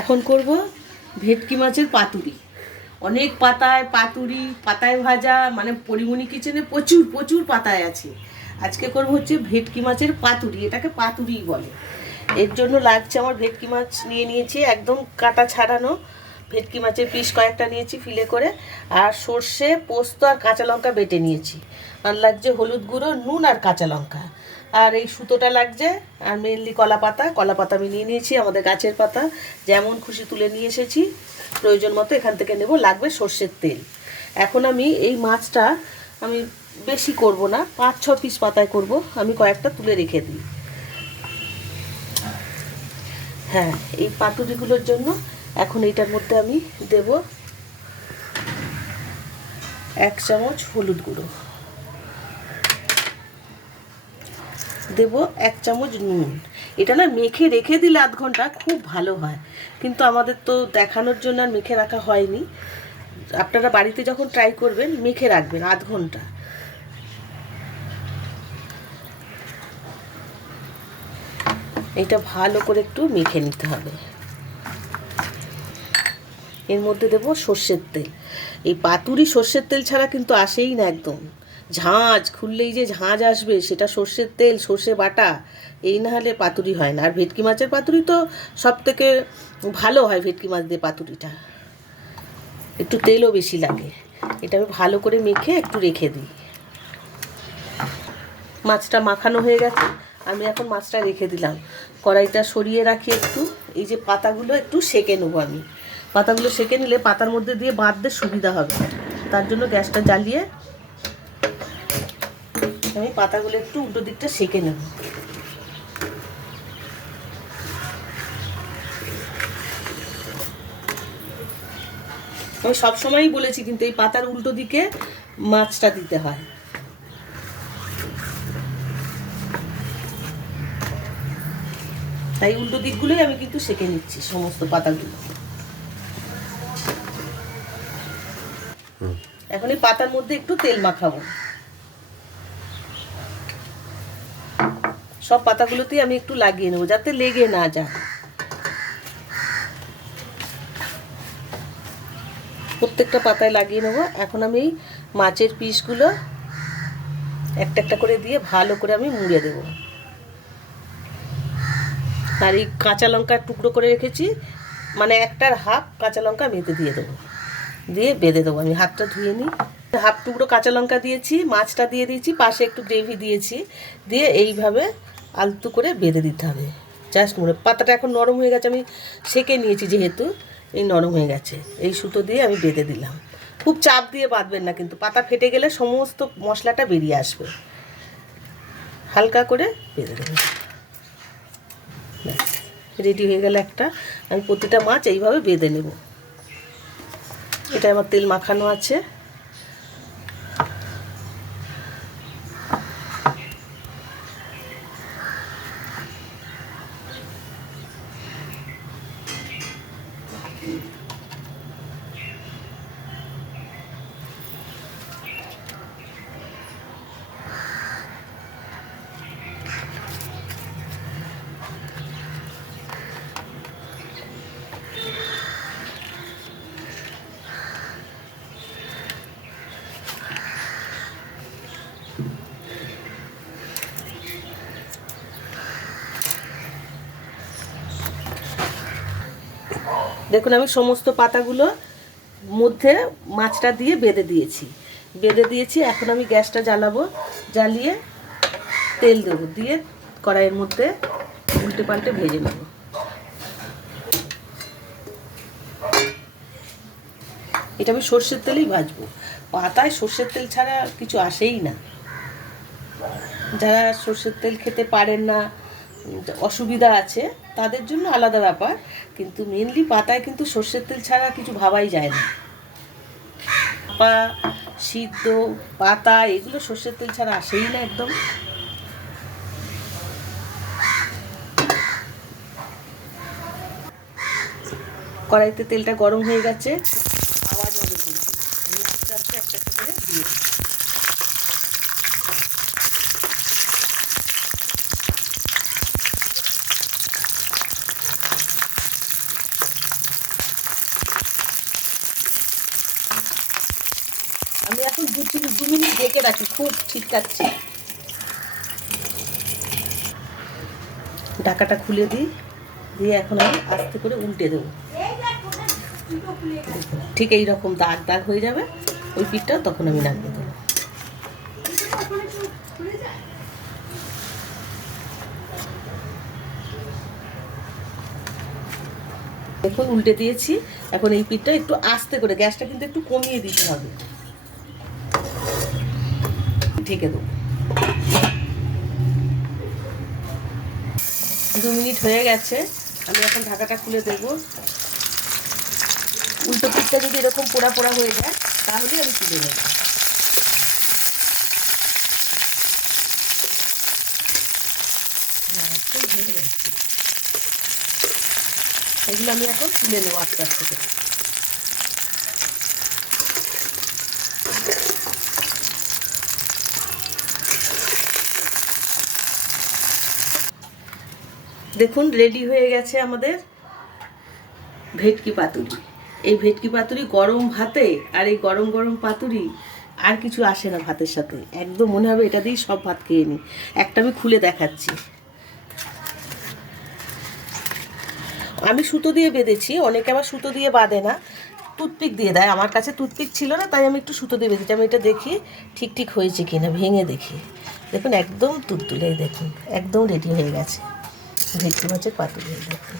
এখন করব ভেটকি মাছের পাতুরি। অনেক পাতায় পাতুরি, পাতায় ভাজা, মানে পরিমণি কিচেনে প্রচুর প্রচুর পাতায় আছে। আজকে করব হচ্ছে ভেটকি মাছের পাতুরি, এটাকে পাতুরিই বলে। এর জন্য লাগছে আমার ভেটকি মাছ নিয়ে নিয়েছি, একদম কাটা ছাড়ানো ভেটকি মাছের পিস কয়েকটা নিয়েছি ফিলে করে, আর সর্ষে, পোস্ত আর কাঁচা লঙ্কা বেটে নিয়েছি। আর লাগছে হলুদ গুঁড়ো, নুন আর কাঁচা লঙ্কা। আর এই সুতোটা লাগছে, আর মেনলি কলা পাতা। কলা পাতা আমি নিয়ে নিয়েছি, আমাদের গাছের পাতা, যেমন খুশি তুলে নিয়ে এসেছি। প্রয়োজন মতো এখান থেকে নেব। লাগবে সর্ষের তেল। এখন আমি এই মাছটা আমি বেশি করব না, 5-6 পিস পাতায় করব। আমি কয়েকটা তুলে রেখে দিই। হ্যাঁ, এই পাতুরিগুলোর জন্য এখন এইটার মধ্যে আমি দেব 1 চামচ হলুদ গুঁড়ো, দেব 1 চামচ নুন। এটা না মেখে রেখে দিলে আধ ঘন্টা খুব ভালো হয়, কিন্তু আমাদের তো দেখানোর জন্য আর মেখে রাখা হয়নি। আপনারা বাড়িতে যখন ট্রাই করবেন মেখে রাখবেন আধ ঘন্টা। এটা ভালো করে একটু মেখে নিতে হবে। এর মধ্যে দেব সর্ষের তেল। এই পাতুরি সর্ষের তেল ছাড়া কিন্তু আসেই না একদম। ঝাঁঝ খুললেই যে ঝাঁঝ আসবে, সেটা সর্ষের তেল, সর্ষে বাটা, এই না হলে পাতুরি হয় না। আর ভেটকি মাছের পাতুরি তো সব থেকে ভালো হয়। ভেটকি মাছ দিয়ে পাতুরিটা একটু তেলও বেশি লাগে। এটা আমি ভালো করে মেখে একটু রেখে দিই। মাছটা মাখানো হয়ে গেছে, আমি এখন মাছটা রেখে দিলাম। কড়াইটা সরিয়ে রাখি একটু। এই যে পাতাগুলো একটু সেঁকে নেবো আমি। পাতাগুলো সেঁকে নিলে পাতার মধ্যে দিয়ে বাঁধতে সুবিধা হবে, তার জন্য গ্যাসটা জ্বালিয়ে আমি পাতাগুলো একটু উল্টো দিকটা সেঁকে নেব। আমি সবসময়ই বলেছি, কিন্তু এই পাতার উল্টো দিকে মাছটা দিতে হয়। তাই উল্টো দিকগুলোই আমি কিন্তু সেঁকে নিচ্ছি সমস্ত পাতাগুলো। এখন এই পাতার মধ্যে একটু তেল মাখাবো। সব পাতাগুলোতেই আমি একটু লাগিয়ে নেবো, যাতে লেগে না যায়। প্রত্যেকটা পাতায় লাগিয়ে নেবো। এখন আমি এই মাছের পিসগুলো একটা একটা করে দিয়ে ভালো করে আমি মুড়ে দেবো। আর এই কাঁচা লঙ্কার টুকরো করে রেখেছি, মানে 1.5 কাঁচা লঙ্কা আমি এতে দিয়ে দেবো, দিয়ে বেঁধে দেবো। আমি হাতটা ধুয়ে নিই। 1/2 টুকরো কাঁচা লঙ্কা দিয়েছি, মাছটা দিয়ে দিয়েছি, পাশে একটু গ্রেভি দিয়েছি, দিয়ে এইভাবে আলতু করে বেঁধে দিতে হবে। জাস্ট মুড়ে। পাতাটা এখন নরম হয়ে গেছে, আমি সেঁকে নিয়েছি যেহেতু, এই নরম হয়ে গেছে। এই সুতো দিয়ে আমি বেঁধে দিলাম। খুব চাপ দিয়ে বাঁধবেন না, কিন্তু পাতা ফেটে গেলে সমস্ত মশলাটা বেরিয়ে আসবে। হালকা করে বেঁধে দেবেন। রেডি হয়ে গেলে একটা। আমি প্রতিটা মাছ এইভাবে বেঁধে নেব। এটা আমার তেল মাখানো আছে। দেখুন, আমি সমস্ত পাতাগুলো মধ্যে মাছটা দিয়ে বেঁধে দিয়েছি। এখন আমি গ্যাসটা জ্বালাবো, জ্বালিয়ে তেল দেবো, দিয়ে কড়াইয়ের মধ্যে উল্টে পাল্টে ভেজে নেব। এটা আমি সর্ষের তেলেই ভাজবো। পাতায় সর্ষের তেল ছাড়া কিছু আসেই না। যারা সর্ষের তেল খেতে পারেন না, অসুবিধা আছে, তাদের জন্য আলাদা ব্যাপার, কিন্তু মেনলি পাতায় কিন্তু সর্ষের তেল ছাড়া কিছু ভাবাই যায় না। পা সিদ্ধ পাতা এগুলো সর্ষের তেল ছাড়া আসেই না একদম। কড়াইতে তেলটা গরম হয়ে গেছে, আওয়াজ হবে কিন্তু। আমি আস্তে আস্তে একটা একটা করে দিয়ে দিই। মিনিট ঢেকে রাখি, খুব ছিটকাচ্ছে। ঢাকাটা খুলে দিই, দিয়ে এখন আমি আস্তে করে উল্টে দেবো। ঠিক এইরকম দাগ দাগ হয়ে যাবে ওই পিঠটা, তখন আমি নামিয়ে দেবো। দেখুন উল্টে দিয়েছি। এখন এই পিঠটা একটু আস্তে করে, গ্যাসটা কিন্তু একটু কমিয়ে দিতে হবে, ঢেকে দেবো। 2 মিনিট হয়ে গেছে, আমি এখন ঢাকাটা খুলে দেবো। উল্টো পিঠটা যদি এরকম পোড়া পোড়া হয়ে যায় তাহলে আমি তুলে নেব। হয়ে যাচ্ছে, এগুলো আমি এখন তুলে নেবো আস্তে আস্তে করে। দেখুন রেডি হয়ে গেছে আমাদের ভেটকি পাতুরি। এই ভেটকি পাতুরি গরম ভাতে, আর এই গরম গরম পাতুরি আর কিছু আসে না ভাতের সাথে, একদম মনে হবে এটা দিয়েই সব ভাত খেয়ে নিই। একটা আমি খুলে দেখাচ্ছি। আমি সুতো দিয়ে বেঁধেছি, অনেকে আবার সুতো দিয়ে বাঁধে না, টুথপিক দিয়ে দেয়। আমার কাছে টুথপিক ছিল না, তাই আমি একটু সুতো দিয়ে বেঁধেছি। আমি এটা দেখি ঠিক ঠিক হয়েছে কিনা, ভেঙে দেখি। দেখুন একদম তুলতুলে, দেখুন একদম রেডি হয়ে গেছে ভেটকি মাছের পাতুরি। দেখুন।